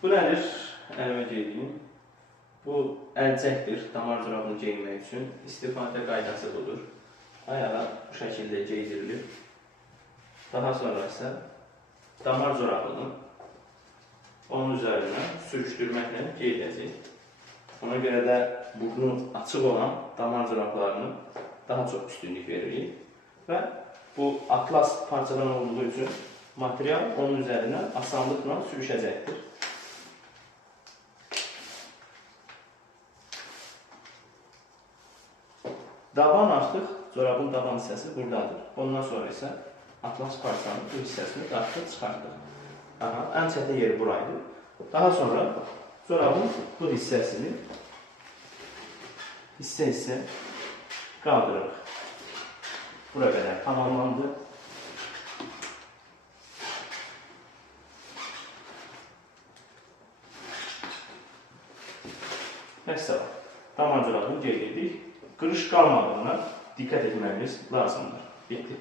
Bu nədir? Əlimə geydiyim. Bu əlcəkdir. Damar corabını geyinmək üçün. İstifadə qaydası budur. Ayağa bu şəkildə geydirilir. Daha sonra isə damar corabını onun üzərinə sürüşdürməklə geyiləcək. Ona görə də burnu açıq olan damar corablarını daha çox üstünlük veririk. Və bu atlas parçadan olduğu üçün material onun üzərinə asanlıqla sürüşəcəkdir. Daban artıq, corabın daban hissəsi buradadır. Ondan sonra isə atlas parçanın bu hissəsini dartıb çıxardıq. Ən çətin yeri buraydı. Daha sonra corabın bu hissəsini hissə-hissə qaldırırıq. Bura qədər tamamlandı. Məsələn, damar corabını geydirdik. Qırış qalmadığına diqqət etmemiz lazımdır. Bitdi.